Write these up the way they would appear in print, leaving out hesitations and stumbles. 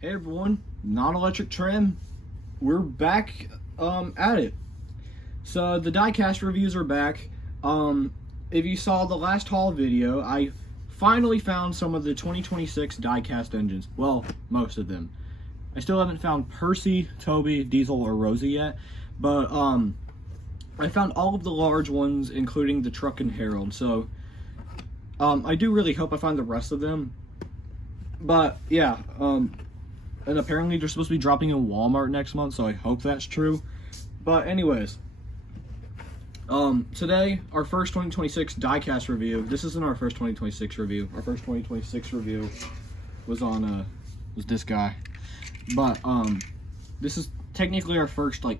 Hey everyone, non-electric trim. We're back at it. So the Diecast reviews are back. If you saw the last haul video, I finally found some of the 2026 Diecast engines. Well, most of them. I still haven't found Percy, Toby, Diesel, or Rosie yet, but I found all of the large ones, including the Truck and Herald. So I do really hope I find the rest of them. But yeah, and apparently they're supposed to be dropping in Walmart next month, so I hope that's true. But anyways, today, our first 2026 Diecast review. This isn't our first 2026 review. Our first 2026 review was on, was this guy. But, this is technically our first, like,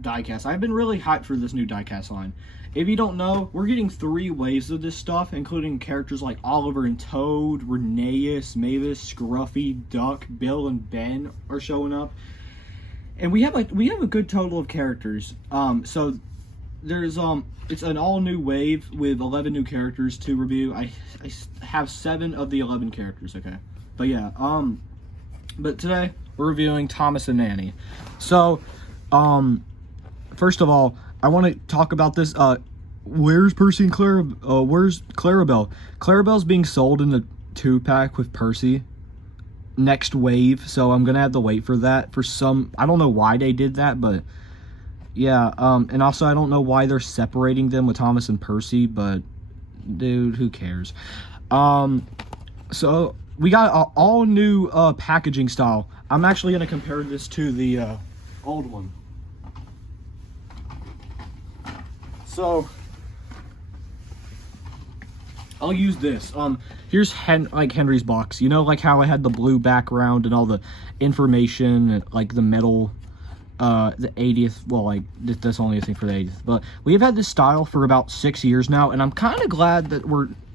Diecast. I've been really hyped for this new Diecast line. If you don't know, we're getting 3 waves of this stuff, including characters like Oliver and Toad, Rheneas, Mavis, Scruffy, Duck, Bill, and Ben are showing up. And we have a good total of characters. So there's it's an all new wave with 11 new characters to review. I have 7 of the 11 characters, okay. But yeah, but today we're reviewing Thomas and Annie. So, first of all, I want to talk about this. Where's Percy and Clara? Where's Clarabelle? Clarabelle's being sold in the 2-pack with Percy. Next wave, so I'm gonna have to wait for that. For some, I don't know why they did that, but yeah. And also I don't know why they're separating them with Thomas and Percy, but dude, who cares? So we got an all new packaging style. I'm actually gonna compare this to the old one. So I'll use this. Here's Henry's box. You know, like how I had the blue background and all the information, and, like the metal, the 80th. Well, like that's only a thing for the 80th. But we've had this style for about 6 years now, and I'm kind of glad that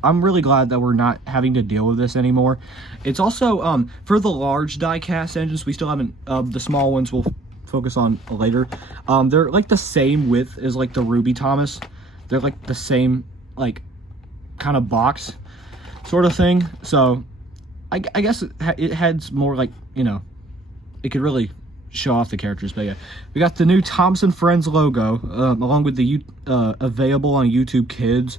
I'm really glad that we're not having to deal with this anymore. It's also for the large Diecast engines, we still haven't. The small ones we'll focus on later. They're like the same width as like the Ruby Thomas. They're like the same like kind of box sort of thing. So I guess it has more like, you know, it could really show off the characters. But yeah, we got the new Thomas and Friends logo along with the available on YouTube Kids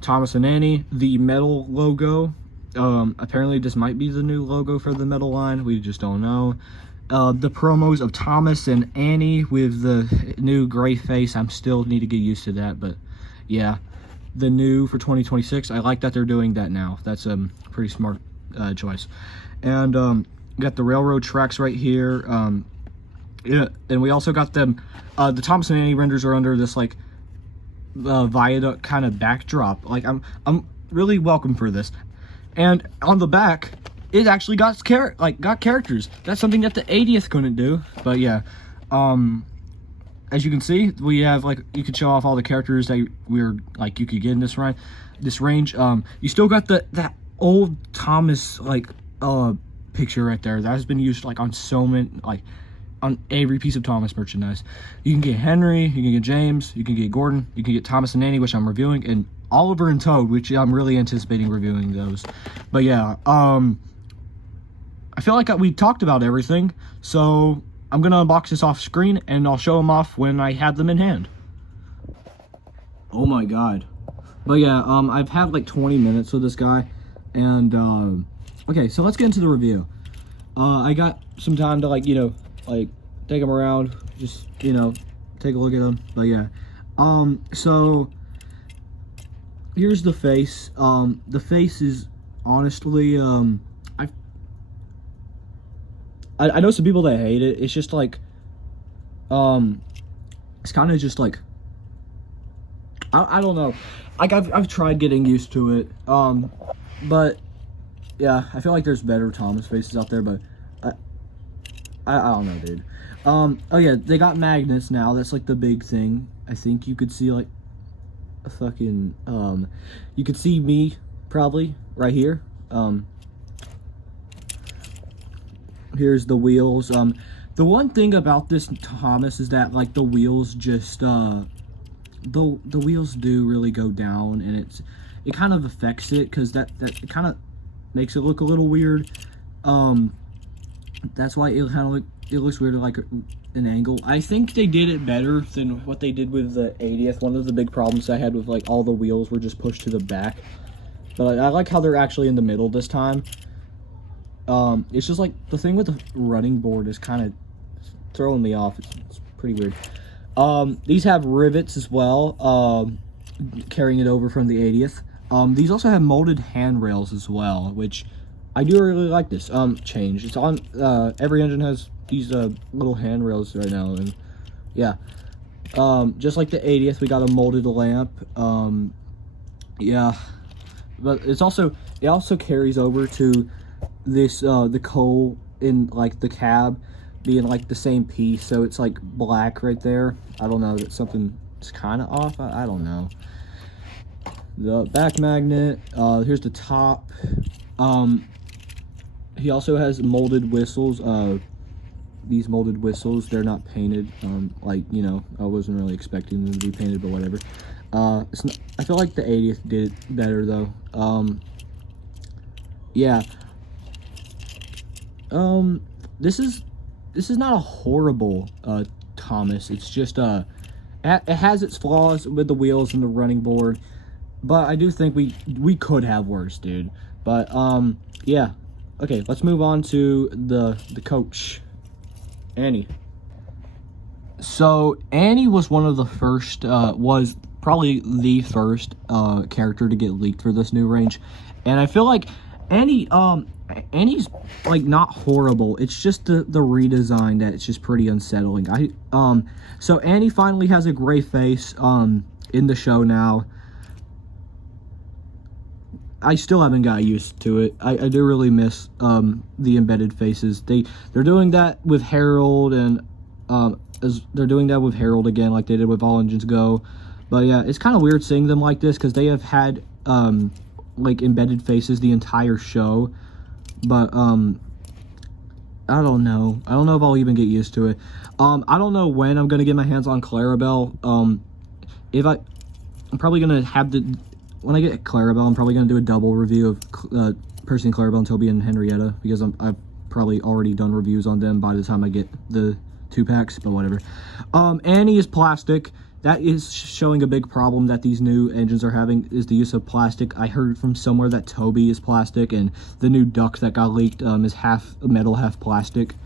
Thomas and Annie, the metal logo. Apparently this might be the new logo for the metal line, we just don't know. The promos of Thomas and Annie with the new gray face. I'm still need to get used to that, but yeah, the new for 2026. I like that they're doing that now. That's a pretty smart choice. And got the railroad tracks right here. Yeah, and we also got them. The Thomas and Annie renders are under this like viaduct kind of backdrop. Like I'm really welcome for this. And on the back, it actually got characters. That's something that the 80th couldn't do. But yeah, as you can see, we have like, you could show off all the characters that you could get in this range. You still got that old Thomas like picture right there that has been used like on so many, like on every piece of Thomas merchandise. You can get Henry, you can get James, you can get Gordon, you can get Thomas and Annie, which I'm reviewing, and Oliver and Toad, which I'm really anticipating reviewing those. But yeah, I feel like we talked about everything, so I'm gonna unbox this off screen and I'll show them off when I have them in hand. Oh my god. But yeah, I've had like 20 minutes with this guy, and okay, so let's get into the review. I got some time to like, you know, like take them around, just, you know, take a look at them. But yeah, so here's the face. The face is honestly, I know some people that hate it. It's just like, it's kind of just like, I don't know. Like I've tried getting used to it. But yeah, I feel like there's better Thomas faces out there, but I don't know, dude. Oh yeah, they got magnets now. That's like the big thing. I think you could see like a fucking, you could see me probably right here. Here's the wheels. The one thing about this Thomas is that like the wheels just the wheels do really go down, and it kind of affects it, because that it kind of makes it look a little weird. That's why it kind of it looks weird like an angle. I think they did it better than what they did with the 80th. One of the big problems I had with like all the wheels were just pushed to the back. But I like how they're actually in the middle this time. It's just like the thing with the running board is kind of throwing me off. It's pretty weird. These have rivets as well, carrying it over from the 80th. These also have molded handrails as well, which I do really like this change. It's on every engine has these little handrails right now, and yeah. Just like the 80th, we got a molded lamp. Yeah, but it also carries over to this the coal in like the cab being like the same piece, so it's like black right there. I don't know, that's something that's kind of off. I don't know. The back magnet, here's the top. He also has molded whistles. These molded whistles, they're not painted. Like, you know, I wasn't really expecting them to be painted, but whatever. It's not, I feel like the 80th did it better though. Yeah. This is not a horrible Thomas. It's just it has its flaws with the wheels and the running board, but I do think we could have worse, dude. But yeah. Okay, let's move on to the coach, Annie. So Annie was one of the first, was probably the first character to get leaked for this new range, and I feel like Annie's like not horrible. It's just the redesign that it's just pretty unsettling. So Annie finally has a gray face in the show now. I still haven't got used to it. I do really miss the embedded faces. They're doing that with Harold, and they're doing that with Harold again, like they did with All Engines Go. But yeah, it's kind of weird seeing them like this because they have had like embedded faces the entire show. But I don't know. I don't know if I'll even get used to it. I don't know when I'm gonna get my hands on Clarabelle. I'm probably gonna have the. When I get Clarabelle, I'm probably going to do a double review of Percy and Clarabelle and Toby and Henrietta, because I've probably already done reviews on them by the time I get the 2-packs, but whatever. Annie is plastic. That is showing a big problem that these new engines are having, is the use of plastic. I heard from somewhere that Toby is plastic, and the new duck that got leaked is half metal, half plastic.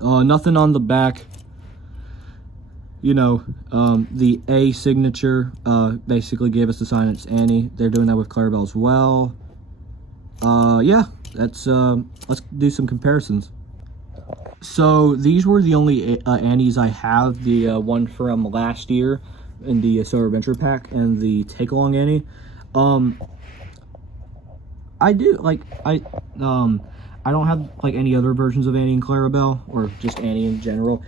Nothing on the back. You know, the A signature basically gave us the sign it's Annie. They're doing that with Clarabelle as well. Yeah, that's let's do some comparisons. So these were the only Annies I have. The one from last year in the Solar Adventure pack, and the Take Along Annie. I do like I don't have like any other versions of Annie and Clarabelle, or just Annie in general.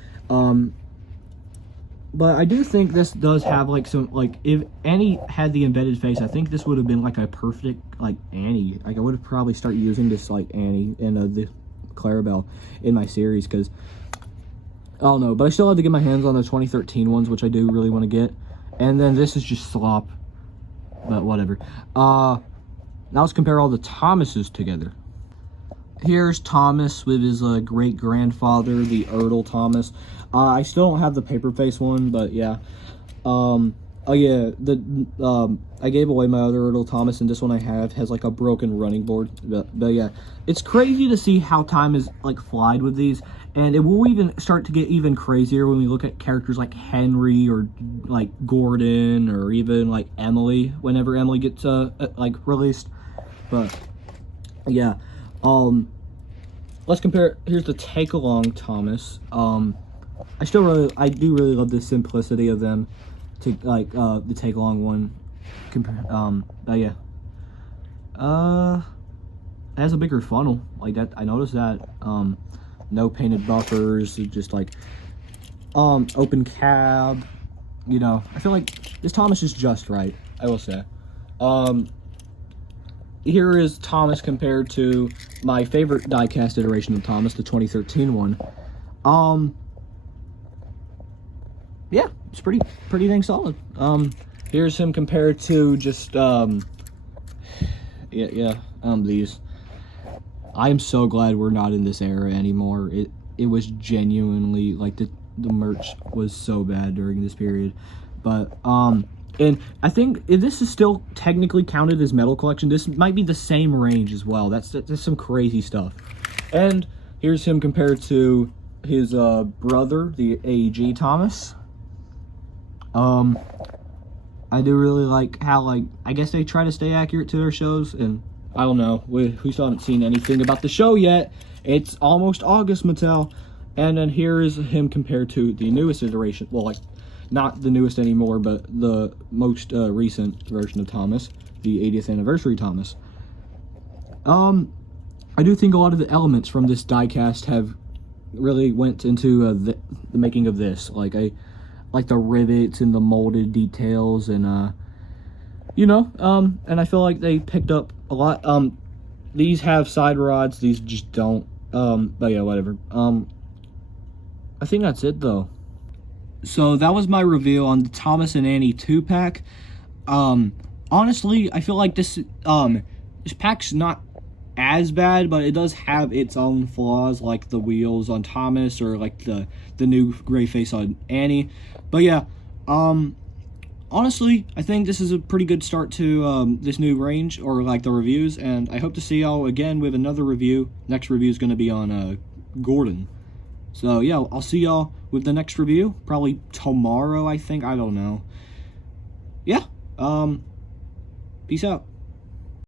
But I do think this does have like some, like, if Annie had the embedded face, I think this would have been like a perfect like Annie. Like I would have probably started using this like Annie and the Clarabelle in my series, because I don't know, but I still have to get my hands on the 2013 ones, which I do really want to get. And then this is just slop, but whatever. Now let's compare all the Thomases together. Here's Thomas with his great grandfather, the Erdl Thomas. I still don't have the paper face one, but yeah. Oh yeah, I gave away my other Erdl Thomas, and this one I have has like a broken running board. But yeah, it's crazy to see how time is like flied with these, and it will even start to get even crazier when we look at characters like Henry or like Gordon or even like Emily. Whenever Emily gets like released, but yeah. Let's compare. Here's the Take Along Thomas. I do really love the simplicity of them, to like the Take Along one. But yeah. It has a bigger funnel like that. I noticed that. No painted buffers, just like open cab. You know, I feel like this Thomas is just right, I will say. Here is Thomas compared to my favorite diecast iteration of Thomas, the 2013 one. Yeah, it's pretty dang solid. Here's him compared to just these. I am so glad we're not in this era anymore. It was genuinely like the merch was so bad during this period. But and I think if this is still technically counted as metal collection, this might be the same range as well. That's some crazy stuff. And here's him compared to his brother, the AEG Thomas. I do really like how, like, I guess they try to stay accurate to their shows, and I don't know, we still haven't seen anything about the show yet. It's almost August, Mattel. And then here is him compared to the newest iteration, well, like, not the newest anymore, but the most recent version of Thomas, the 80th anniversary Thomas. I do think a lot of the elements from this diecast have really went into the making of this. Like the rivets and the molded details, and you know, and I feel like they picked up a lot. These have side rods, these just don't. But yeah, whatever. I think that's it though. So that was my review on the Thomas and Annie 2-pack. Honestly, I feel like this pack's not as bad, but it does have its own flaws, like the wheels on Thomas, or like the new gray face on Annie. But yeah, honestly, I think this is a pretty good start to this new range, or like the reviews, and I hope to see y'all again with another review. Next review is going to be on Gordon. So yeah, I'll see y'all with the next review, probably tomorrow, I think. I don't know. Yeah, peace out.